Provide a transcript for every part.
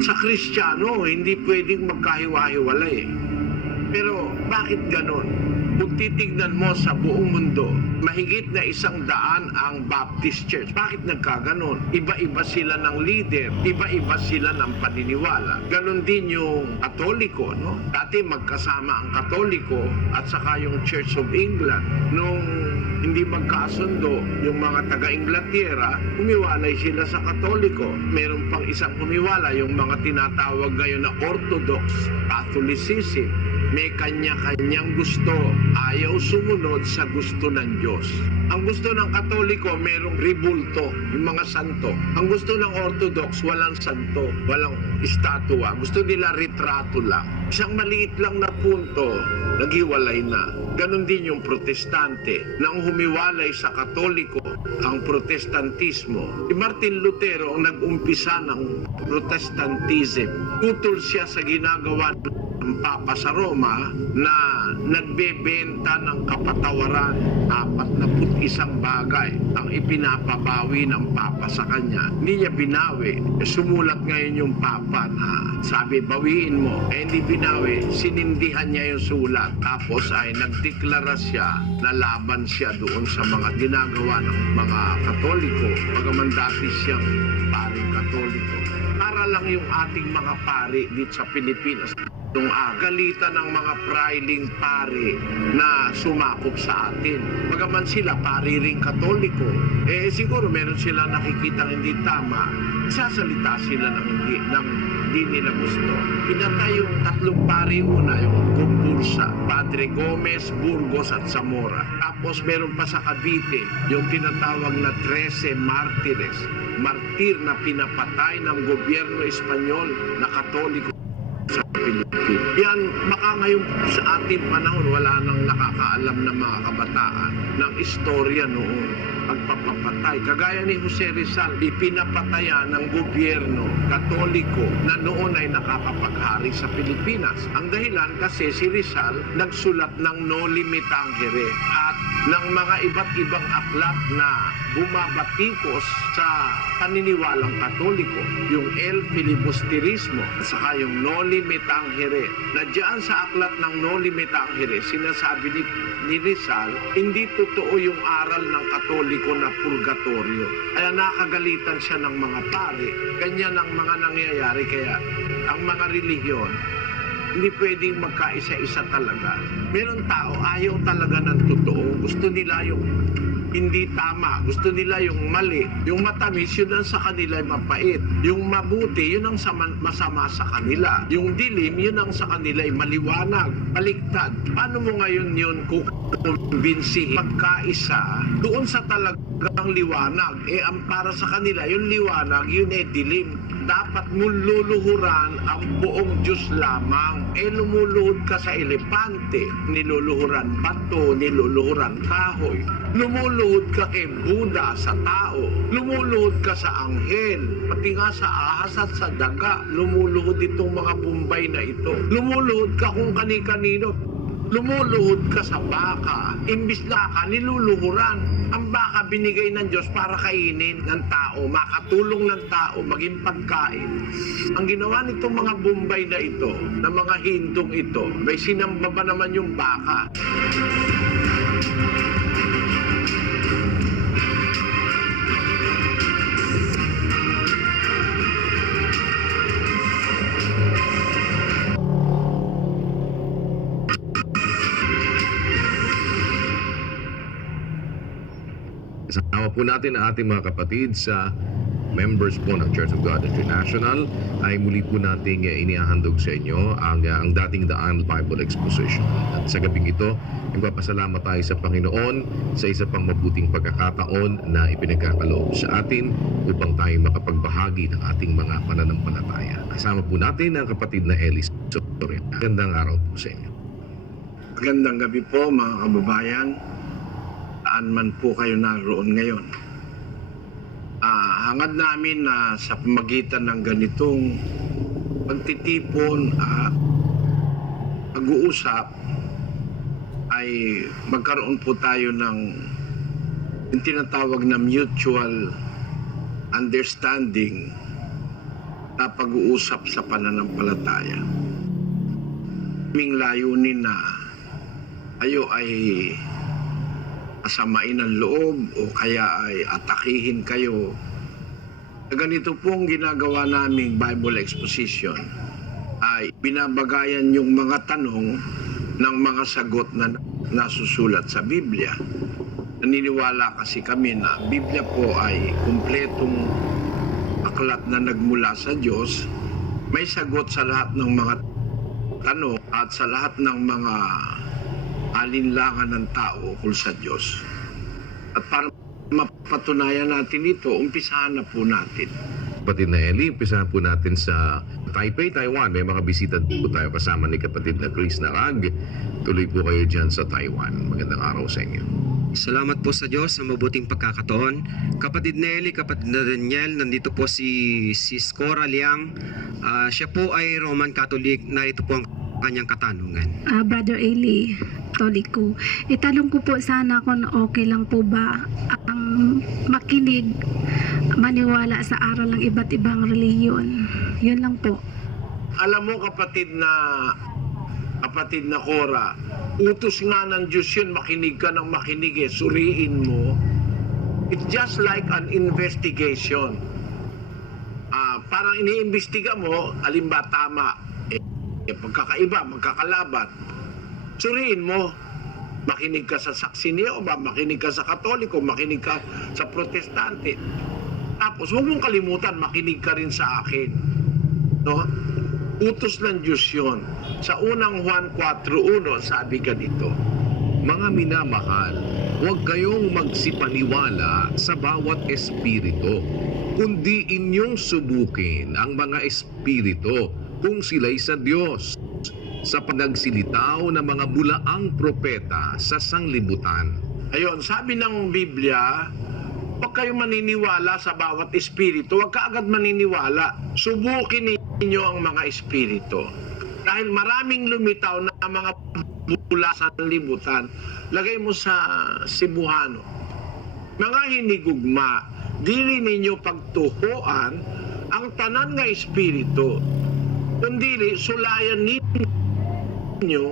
Sa Kristiyano, hindi pwedeng magkahiwa-hiwalay. Pero bakit ganon? Kung titignan mo sa buong mundo, mahigit na 100 ang Baptist Church. Bakit nagkaganon? Iba-iba sila ng leader, iba-iba sila ng paniniwala. Ganon din yung Katoliko, no? Dati magkasama ang Katoliko at saka yung Church of England. Nung hindi magkasundo yung mga taga-Inglaterra, humiwalay sila sa Katoliko. Meron pang isang humiwala, yung mga tinatawag ngayon na Orthodox Catholicism. May kanya-kanyang gusto. Ayaw sumunod sa gusto ng Diyos. Ang gusto ng Katoliko, merong ribulto, yung mga santo. Ang gusto ng Orthodox, walang santo, walang estatwa. Gusto nila retrato lang. Isang maliit lang na punto, naghiwalay na. Ganon din yung Protestante. Nang humiwalay sa Katoliko, ang Protestantismo. Si Martin Lutero ang nag-umpisa ng Protestantism. Tutol siya sa ginagawa ng Papa sa Roma na nagbebenta ng kapatawaran. 41 bagay ang ipinapabawi ng Papa sa kanya. Hindi niya binawi. Sumulat ngayon yung Papa na sabi, bawiin mo. Hindi binawi. Sinindihan niya yung sulat. Tapos ay nagdeklara siya na laban siya doon sa mga ginagawa ng mga Katoliko. Bagaman dati siyang paring Katoliko. Para lang yung ating mga pari dito sa Pilipinas. Nung galitan ng mga prailing pari na sumakop sa atin. Bagaman sila pari ring Katoliko, siguro meron sila nakikita hindi tama. Sasalita sila ng hindi nila gusto. Pinatay yung 3 pari una, yung Gombursa, Padre Gomez, Burgos at Zamora. Tapos meron pa sa Cavite, yung tinatawag na 13 Martires. Martir na pinapatay ng gobyerno Espanyol na Katoliko sa Pilipinas. Yan, baka ngayon sa ating panahon wala nang nakakaalam ng mga kabataan ng istorya noon pagpapatay. Kagaya ni Jose Rizal, ipinapatayan ng gobyerno Katoliko na noon ay nakakapaghari sa Pilipinas. Ang dahilan kasi si Rizal nagsulat ng Noli Me Tangere at ng mga iba't ibang aklat na bumabatikos sa paniniwalang Katoliko, yung El Filibusterismo at saka yung Noli Me Tangere. Na diyan sa aklat ng Noli Me Tangere, sinasabi ni Rizal, hindi totoo yung aral ng Katoliko na purgatorio. Kaya nakagalitan siya ng mga pari. Ganyan ang mga nangyayari. Kaya ang mga relihiyon, hindi pwedeng magkaisa-isa talaga. Meron tao, ayaw talaga ng totoo. Gusto nila yung hindi tama. Gusto nila yung mali. Yung matamis, yun ang sa kanila ay mapait. Yung mabuti, yun ang masama sa kanila. Yung dilim, yun ang sa kanila ay maliwanag. Baliktad. Paano mo ngayon yun kukumbinsihin? Pagkaisa, doon sa talagang liwanag. Ang para sa kanila, yung liwanag, yun dilim. Dapat mong luluhuran ang buong Diyos lamang. Lumuluhod ka sa elepante, niluluhuran bato, niluluhuran kahoy. Lumuluhod ka kay Buddha sa tao. Lumuluhod ka sa anghel. Pati nga sa ahas at sa daga, lumuluhod itong mga Bombay na ito. Lumuluhod ka kung kani-kanino. Lumuluhod ka sa baka. Imbis na ka, niluluhuran. Ang baka binigay ng Diyos para kainin ng tao, makatulong ng tao, maging pagkain. Ang ginawa nitong mga Bombay na ito, na mga Hindong ito, may sinamba ba naman yung baka? Kasama po natin ang ating mga kapatid sa members po ng Church of God International ay muli po nating inihahandog sa inyo ang dating Daan Bible Exposition. At sa gabing ito, nagpapasalamat tayo sa Panginoon sa isa pang mabuting pagkakataon na ipinagkakaloob sa atin upang tayo makapagbahagi ng ating mga pananampalataya. Kasama po natin ang kapatid na Ellis Soria. Magandang araw po sa inyo. Magandang gabi po mga kababayan. Saan man po kayo naroon ngayon. Hangad namin na sa pamagitan ng ganitong pagtitipon at pag-uusap ay magkaroon po tayo ng tinatawag na mutual understanding pag-uusap sa pananampalataya. Aming layunin na kayo ay asamain ang loob o kaya ay atakihin kayo. Ganito pong ginagawa naming Bible exposition ay binabagayan yung mga tanong ng mga sagot na nasusulat sa Biblia. Naniniwala kasi kami na Biblia po ay kumpletong aklat na nagmula sa Diyos. May sagot sa lahat ng mga tanong at sa lahat ng mga alinlangan ng tao ukol sa Diyos. At para mapatunayan natin ito, umpisahan na po natin. Kapatid na Eli, umpisahan po natin sa Taipei, Taiwan. May mga bisita po tayo kasama ni kapatid na Chris Narag. Tuloy po kayo dyan sa Taiwan. Magandang araw sa inyo. Salamat po sa Diyos sa mabuting pagkakataon. Kapatid Nelly, kapatid na Daniel, nandito po si Scora Liang. Siya po ay Roman Catholic. Narito po ang kanyang katanungan. Brother Eli Tolico, itanong ko po sana kung okay lang po ba ang makinig, maniwala sa aral ng iba't ibang reliyon. Yun lang po. Alam mo kapatid na Cora, utos nga ng Diyos yun, makinig ka ng makinig suriin mo. It's just like an investigation. Parang iniimbestiga mo, alin ba tama, pagkakaiba, magkakalaban. Suriin mo, makinig ka sa saksi niya o ba, makinig ka sa Katoliko, makinig ka sa Protestante. Tapos, huwag mong kalimutan, makinig ka rin sa akin. No? Utos ng Diyos yun. Sa unang Juan 4:1, sabi ganito, Mga minamahal, huwag kayong magsipaniwala sa bawat espiritu, kundi inyong subukin ang mga espiritu kung sila'y sa Diyos, sa panagsilitaw ng mga bulaang propeta sa sanglibutan. ayun, sabi ng Biblia, huwag kayong maniniwala sa bawat espiritu. Huwag ka agad maniniwala. Subukin ninyo ang mga espiritu. Dahil maraming lumitaw na mga bula sa libutan. Lagay mo sa Cebuano. Mga hinigugma, dili ninyo pagtuhoan ang tanan nga espiritu. Kundi sulayan ninyo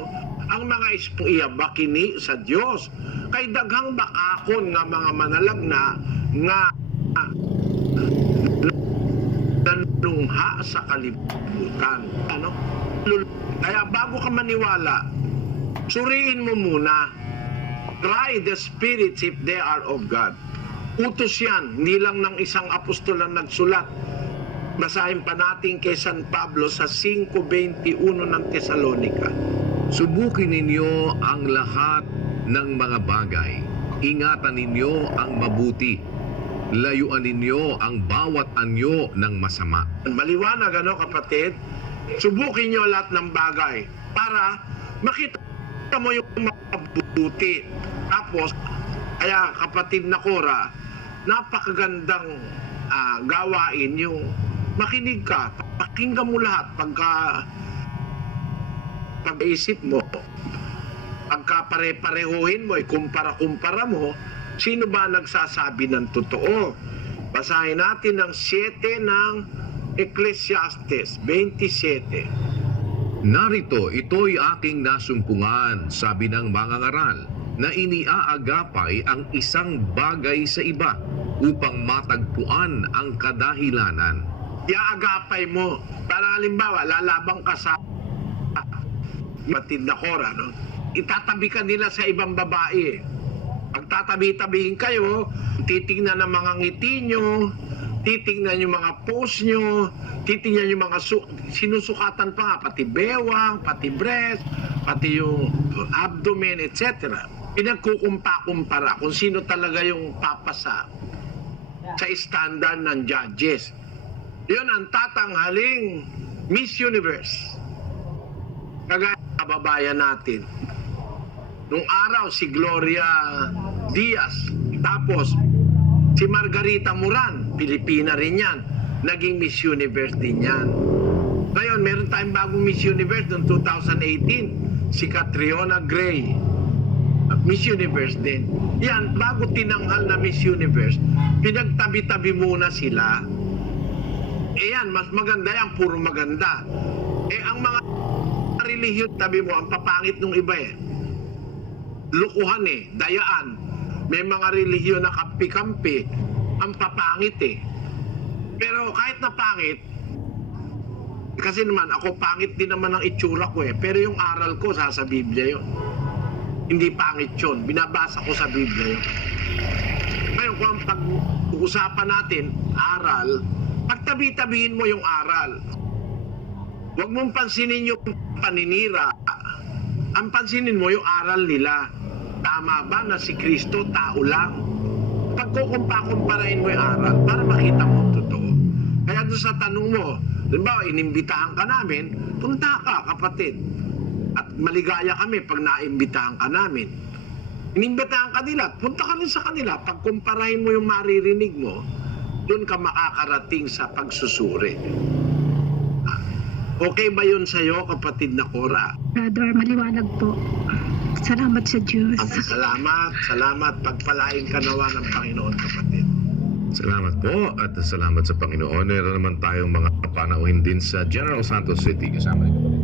ang mga iyabakini sa Diyos. Kay daghang bakakon nga mga manalagna nga nanungha sa kalibutan. Ano? Kaya bago ka maniwala, suriin mo muna. Try the spirits if they are of God. Utos yan, hindi lang ng isang apostol ang nagsulat. Basahin pa natin kay San Pablo sa 5:21 ng Tesalonica. Subukin ninyo ang lahat ng mga bagay. Ingatan ninyo ang mabuti. Layuan ninyo ang bawat anyo ng masama. Maliwanag ano kapatid? Subukin nyo lahat ng bagay para makita mo yung mabuti. Tapos, kaya kapatid na Cora, napakagandang gawain yung makinig ka. Pakinggan mo lahat pag-isip mo. Pagka pare-parehuhin mo, kumpara-kumpara mo, sino ba nagsasabi ng totoo? Basahin natin ang 7 ng Ecclesiastes 27. Narito, ito'y aking nasumpungan, sabi ng mangangaral, na iniaagapay ang isang bagay sa iba upang matagpuan ang kadahilanan. Iaagapay mo. Para halimbawa, lalabang ka sa matid na Cora, no? Itatabi ka nila sa ibang babae. Pagtatabi-tabihin kayo, titingnan ang mga ngiti nyo, titingnan yung mga pose nyo, titingnan yung mga sinusukatan pa nga, pati bewang, pati breast, pati yung abdomen, etc. Pinagkukumpa-kumpara kung sino talaga yung papasa sa standard ng judges. Yun ang tatanghaling Miss Universe. Kagaya kababayan natin. Nung araw si Gloria Diaz, tapos si Margarita Moran, Pilipina rin yan, naging Miss Universe din yan. Ngayon, meron tayong bagong Miss Universe noong 2018, si Catriona Gray, Miss Universe din. Yan, bago tinanghal na Miss Universe, pinagtabi-tabi muna sila yan, mas maganda yan, puro maganda. Ang mga relihiyon, tabi mo, ang papangit nung iba lukuhan dayaan. May mga relihiyon na kampi-kampi, ang papangit Pero kahit na pangit, kasi naman, ako pangit din naman ang itsura ko pero yung aral ko, sa Biblia yun. Hindi pangit yun. Binabasa ko sa Biblia yun. Ngayon, kung ang pag-uusapan natin, aral, pagtabi-tabihin mo yung aral. Huwag mong pansinin yung paninira. Ang pansinin mo yung aral nila. Tama ba na si Kristo tao lang? Pagkukumparahin mo yung aral para makita mo ang totoo. Kaya doon sa tanong mo, diba, inimbitahan ka namin, punta ka, kapatid. At maligaya kami pag naimbitahan ka namin. Inimbitahan ka nila, punta ka rin sa kanila. Pagkumparahin mo yung maririnig mo, doon ka makakarating sa pagsusuri. Okay ba yun sa'yo, kapatid na Cora? Brother, maliwanag po. Salamat sa Diyos. Salamat. Pagpalain ka nawa ng Panginoon, kapatid. Salamat po at salamat sa Panginoon. Meron naman tayong mga panauhin din sa General Santos City kasama ni kapatid